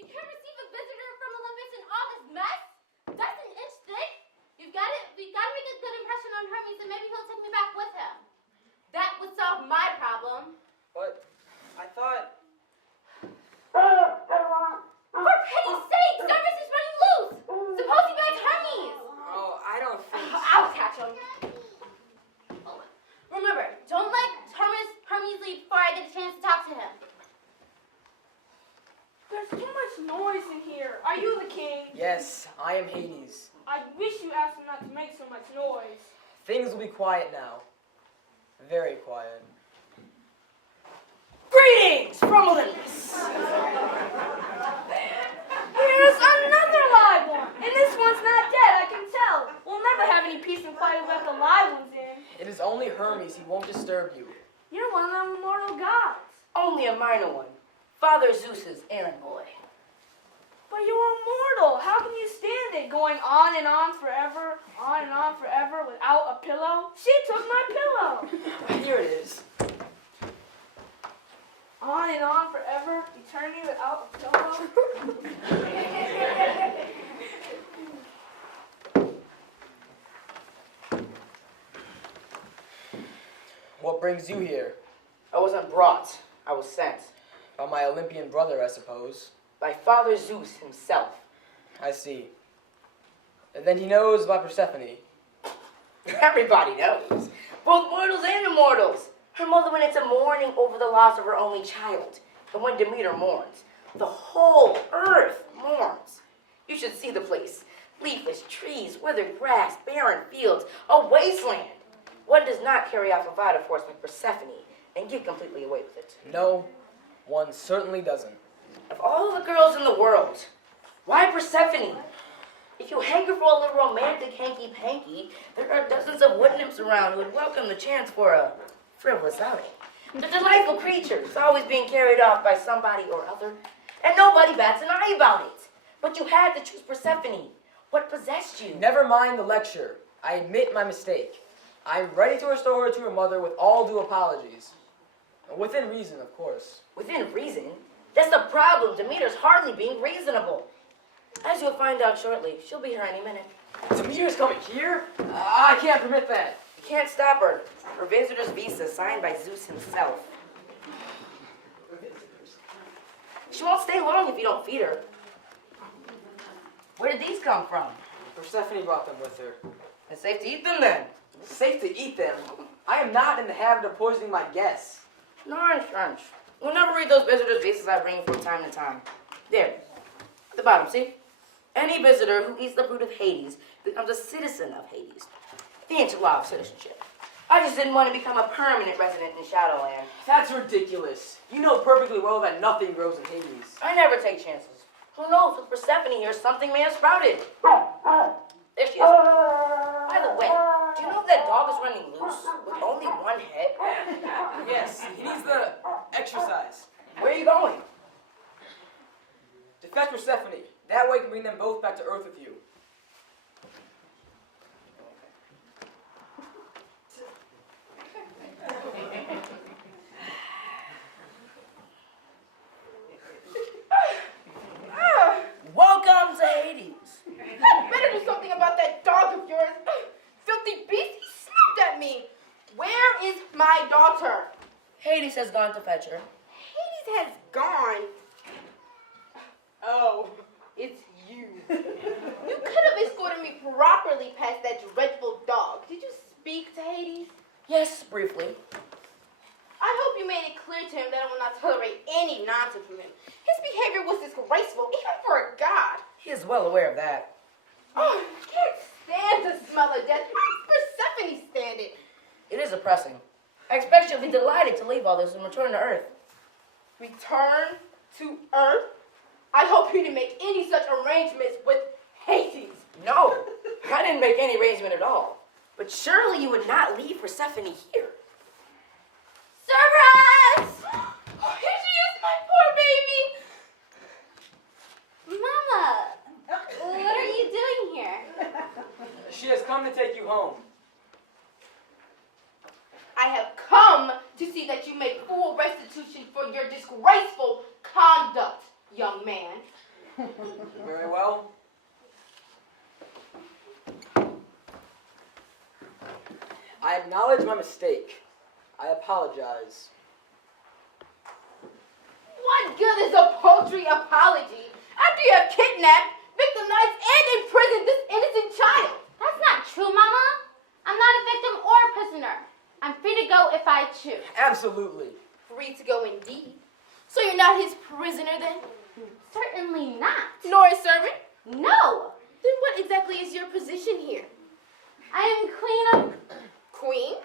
You can't receive a visitor from Olympus in all this mess? That's an inch thick. We've got to make a good impression on Hermes, and maybe he'll take me back with him. That would solve my problem. But I thought... For pity's sake, Cerberus is running loose. Suppose he bites Hermes. Oh, I don't think so. I'll catch him. Remember, don't let Hermes leave before I get a chance to talk to him. There's too much noise in here. Are you the king? Yes, I am Hades. I wish you asked him not to make so much noise. Things will be quiet now. Very quiet. Greetings from Olympus. Here's another live one. And this one's not dead, I can tell. We'll never have any peace and quiet without the live ones in. It is only Hermes. He won't disturb you. You're one of them immortal gods. Only a minor one. Father Zeus's errand boy. But you're immortal. How can you stand it going on and on forever without a pillow? She took my pillow. Here it is. On and on forever, eternity without a pillow. What brings you here? I wasn't brought. I was sent. By my Olympian brother, I suppose. By Father Zeus himself. I see. And then he knows about Persephone. Everybody knows. Both mortals and immortals. Her mother went into mourning over the loss of her only child. And when Demeter mourns, the whole earth mourns. You should see the place. Leafless trees, withered grass, barren fields, a wasteland. One does not carry off a vital force like Persephone and get completely away with it. No, one certainly doesn't. Of all the girls in the world, why Persephone? If you hanker for a little romantic hanky-panky, there are dozens of wood nymphs around who would welcome the chance for a frivolous outing. The delightful creatures, always being carried off by somebody or other, and nobody bats an eye about it. But you had to choose Persephone. What possessed you? Never mind the lecture. I admit my mistake. I'm ready to restore her to her mother with all due apologies. Within reason, of course. Within reason? That's the problem. Demeter's hardly being reasonable. As you'll find out shortly, she'll be here any minute. Demeter's coming here? I can't permit that. You can't stop her. Her visitor's visa signed by Zeus himself. She won't stay long if you don't feed her. Where did these come from? Persephone brought them with her. It's safe to eat them then. Safe to eat them. I am not in the habit of poisoning my guests. Crunch. We'll never read those visitors' visas I bring from time to time. There, at the bottom, see? Any visitor who eats the fruit of Hades becomes a citizen of Hades. The ancient law of citizenship. I just didn't want to become a permanent resident in Shadowland. That's ridiculous. You know perfectly well that nothing grows in Hades. I never take chances. Who knows, with Persephone here, something may have sprouted. There she is. By the way, do you know that dog is running loose with only one head? Yes, he needs the exercise. Where are you going? To fetch Persephone. That way I can bring them both back to Earth with you. Welcome to Hades. Better do something about that dog of yours. Filthy beast, he snapped at me. Where is my daughter? Hades has gone to fetch her. Hades has gone. Oh, it's you. You could have escorted me properly past that dreadful dog. Did you speak to Hades? Yes, briefly. I hope you made it clear to him that I will not tolerate any nonsense from him. His behavior was disgraceful, even for a god. He is well aware of that. Oh, I can't stand the smell of death. How does Persephone stand it? It is oppressing. I expect she'll be delighted to leave all this and return to Earth. Return to Earth? I hope you didn't make any such arrangements with Hades. No, I didn't make any arrangement at all. But surely you would not leave Persephone here. Cerberus! Oh, here she is, my poor baby. Mama, what are you doing here? She has come to take you home. I have come to see that you make full restitution for your disgraceful conduct, young man. acknowledge my mistake. I apologize. What good is a paltry apology after you have kidnapped, victimized, and imprisoned this innocent child? That's not true, Mama. I'm not a victim or a prisoner. I'm free to go if I choose. Absolutely. Free to go indeed. So you're not his prisoner then? Certainly not. Nor a servant? No. Then what exactly is your position here? I am queen of... Queen?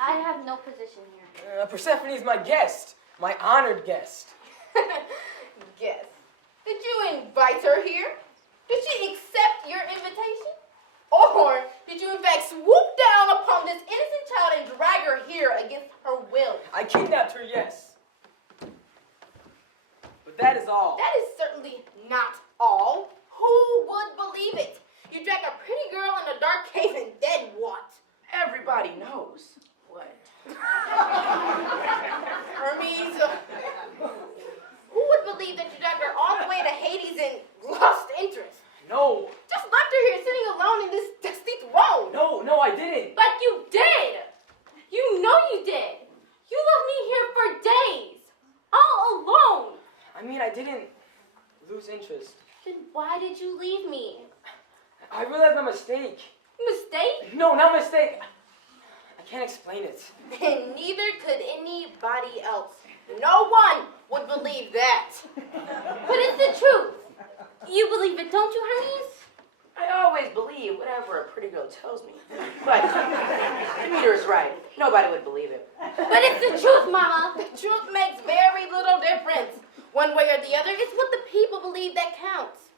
I have no position here. Persephone is my guest. My honored guest. Guess. Did you invite her here? Did she accept your invitation? Or did you in fact swoop down upon this innocent child and drag her here against her will? I kidnapped her, yes. But that is all. That is certainly not all. Who would believe it? You drag a pretty girl in a dark cave and then what? Everybody knows. What? Hermes, who would believe that you dragged her all the way to Hades and lost interest? No. Just left her here sitting alone in this dusty throne. No, I didn't. But you did. You know you did. You left me here for days. All alone. I mean, I didn't lose interest. Then why did you leave me? I realized my mistake. Mistake? No, not mistake. I can't explain it. And neither could anybody else. No one would believe that. But it's the truth. You believe it, don't you, Hermes? I always believe whatever a pretty girl tells me. But Demeter is right. Nobody would believe it. But it's the truth, Mama. The truth makes very little difference. One way or the other, it's what the people believe that counts.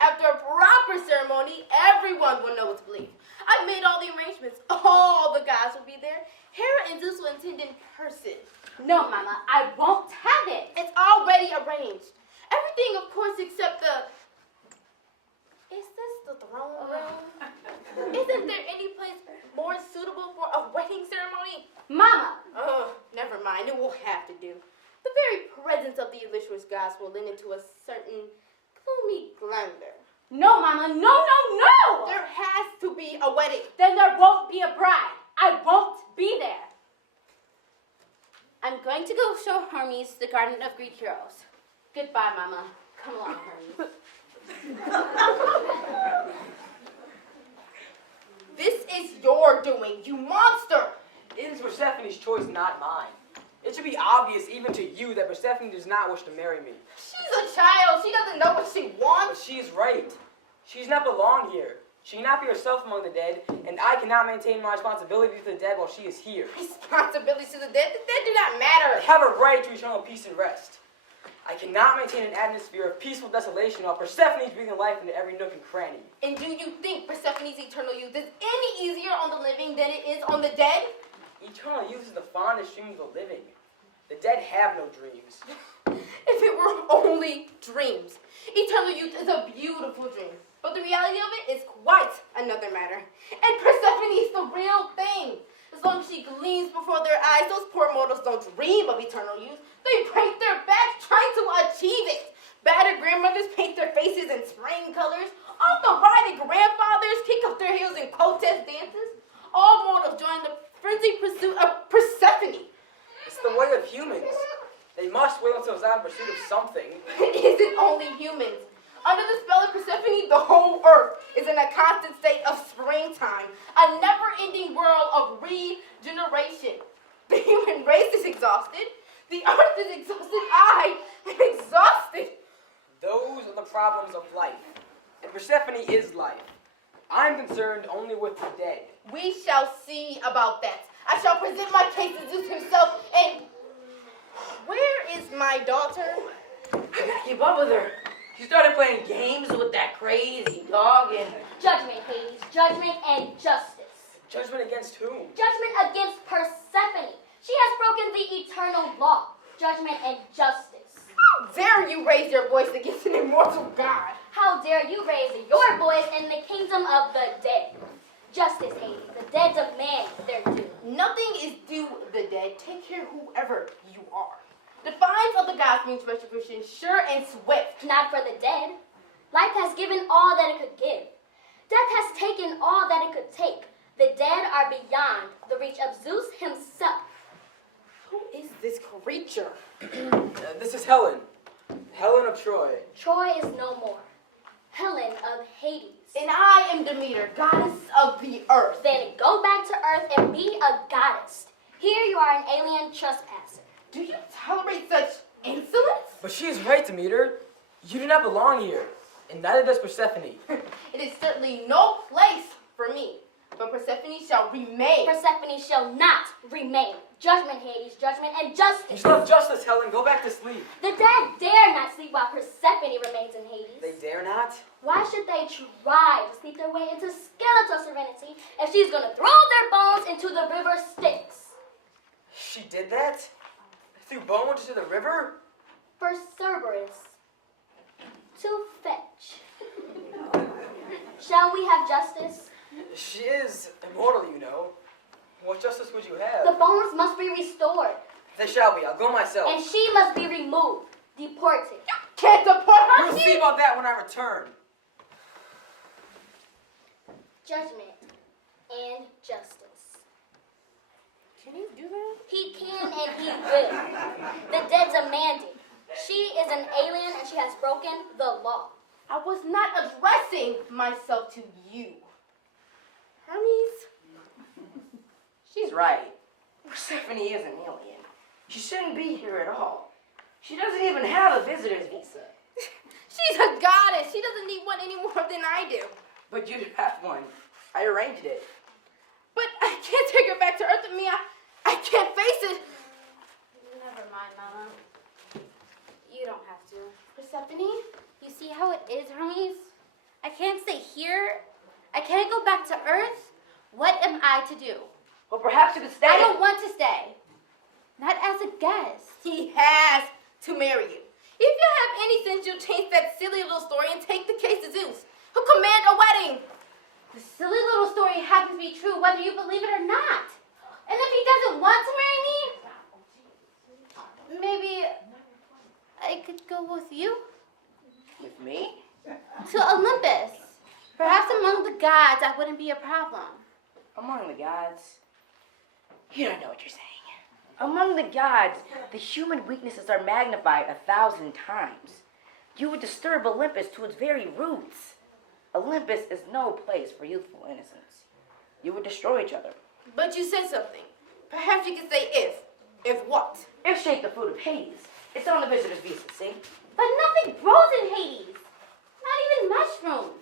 After a proper ceremony, everyone will know what to believe. I've made all the arrangements. All the gods will be there. Hera and Zeus will attend in person. No, Mama, I won't have it. It's already arranged. Everything, of course, except the... Is this the throne room? Isn't there any place more suitable for a wedding ceremony? Mama. Oh, never mind. It will have to do. The very presence of the illustrious gods will lend it to a certain gloomy grandeur. No, Mama, no. There has to be a wedding. Then there won't be a bride. I won't be there. I'm going to go show Hermes the Garden of Greek Heroes. Goodbye, Mama. Come along, Hermes. This is your doing, you monster! It is Persephone's choice, not mine. It should be obvious even to you that Persephone does not wish to marry me. She's a child. She doesn't know what she But wants. she is right. She does not belong here. She cannot be herself among the dead, and I cannot maintain my responsibility to the dead while she is here. Responsibilities to the dead? The dead do not matter. I have a right to eternal peace and rest. I cannot maintain an atmosphere of peaceful desolation while Persephone is breathing life into every nook and cranny. And do you think Persephone's eternal youth is any easier on the living than it is on the dead? Eternal youth is the fondest dream of the living. The dead have no dreams. If it were only dreams. Eternal youth is a beautiful dream. But the reality of it is quite another matter. And Persephone is the real thing. As long as she gleams before their eyes, those poor mortals don't dream of eternal youth. They break their backs trying to achieve it. Battered grandmothers paint their faces in spring colors. Off-the-riding grandfathers kick up their heels in protest dances. All mortals join the frenzied pursuit of Persephone. It's the way of humans. They must weigh themselves out in pursuit of something. It isn't only humans. Under the spell of Persephone, the whole earth is in a constant state of springtime, a never-ending whirl of regeneration. The human race is exhausted. The earth is exhausted. I am exhausted. Those are the problems of life. And Persephone is life. I'm concerned only with the dead. We shall see about that. I shall present my case to Zeus himself, and... Where is my daughter? I gotta keep up with her. She started playing games with that crazy dog and... Judgment, Hades. Judgment and justice. Judgment against whom? Judgment against Persephone. She has broken the eternal law. Judgment and justice. How dare you raise your voice against an immortal god? How dare you raise your voice in the kingdom of the dead? Justice, Hades. The dead demand their due. Nothing is due the dead. Take care whoever you are. Defiance of the gods means retribution, sure and swift. Not for the dead. Life has given all that it could give. Death has taken all that it could take. The dead are beyond the reach of Zeus himself. Who is this creature? This is Helen. Helen of Troy. Troy is no more. Helen of Hades. And I am Demeter, goddess of the earth. Then go back to Earth and be a goddess. Here you are an alien trespasser. Do you tolerate such insolence? But she is right, Demeter. You do not belong here, and neither does Persephone. It is certainly no place for me, but Persephone shall remain. Persephone shall not remain. Judgment, Hades, judgment, and You justice. still have justice, Helen. Go back to sleep. The dead dare not sleep while Persephone remains in Hades. They dare not? Why should they try to sleep their way into skeletal serenity if she's going to throw their bones into the river Styx? She did that? Threw bones into the river? For Cerberus to fetch. Shall we have justice? She is immortal, you know. What justice would you have? The bones must be restored, They shall be. I'll go myself. and she must be removed, deported. Can't deport her. We'll see about that when I return. Judgment and justice. Can you do that? He can and he will. The dead demand it. She is an alien and she has broken the law. I was not addressing myself to you. Hermes? She's right. Persephone is an alien. She shouldn't be here at all. She doesn't even have a visitor's visa. She's a goddess. She doesn't need one any more than I do. But you have one. I arranged it. But I can't take her back to Earth with me. I can't face it. Never mind, Mama. You don't have to. Persephone, you see how it is, Hermes? I can't stay here. I can't go back to Earth. What am I to do? Well, perhaps you could stay. I don't want to stay. Not as a guest. He has to marry you. If you have any sense, you'll change that silly little story and take the case to Zeus, who command a wedding. The silly little story happens to be true whether you believe it or not. And if he doesn't want to marry me, maybe I could go with you With me? to Olympus. Perhaps among the gods that wouldn't be a problem. Among the gods? You don't know what you're saying. Among the gods, the human weaknesses are magnified 1,000 times. You would disturb Olympus to its very roots. Olympus is no place for youthful innocence. You would destroy each other. But you said something. Perhaps you could say if. If what? If she ate the food of Hades, it's on the visitor's visa, see? But nothing grows in Hades. Not even mushrooms.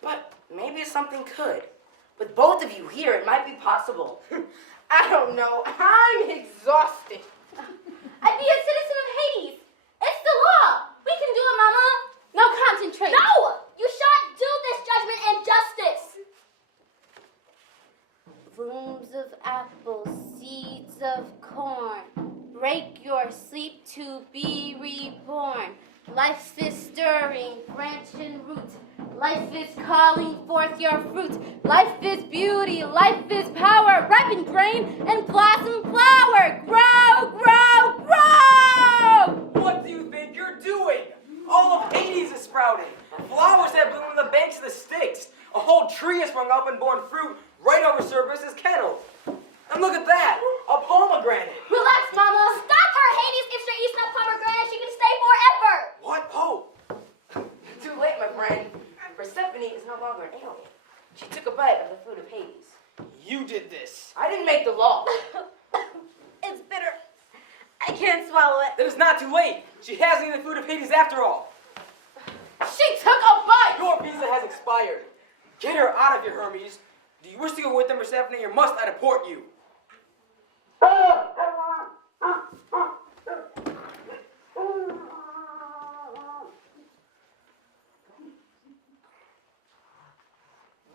But maybe something could. With both of you here, it might be possible. I don't know. I'm exhausted. I'd be a citizen of Hades. It's the law. We can do it, Mama. Now concentrate. No! You shan't do this, judgment and justice. Rooms of apples, seeds of corn. Break your sleep to be reborn. Life is stirring, branch and root. Life is calling forth your fruit. Life is beauty, life is power. Ripen grain and blossom flower. Grow, grow, grow! What do you think you're doing? All of Hades is sprouting. Flowers have bloomed on the banks of the Styx. A whole tree has sprung up and borne fruit right over Cerberus' kennel. And look at that, a pomegranate. Relax, Mama. Stop her, Hades. If she eats that pomegranate, she can stay forever. What? Oh, Too late, my friend. Persephone is no longer an alien. She took a bite of the food of Hades. you did this. I didn't make the law. It's bitter. I can't swallow it. It is not too late. She hasn't eaten the food of Hades after all. She took a bite. Your visa has expired. Get her out of here, Hermes. Do you wish to go with them, Persephone, or must I deport you?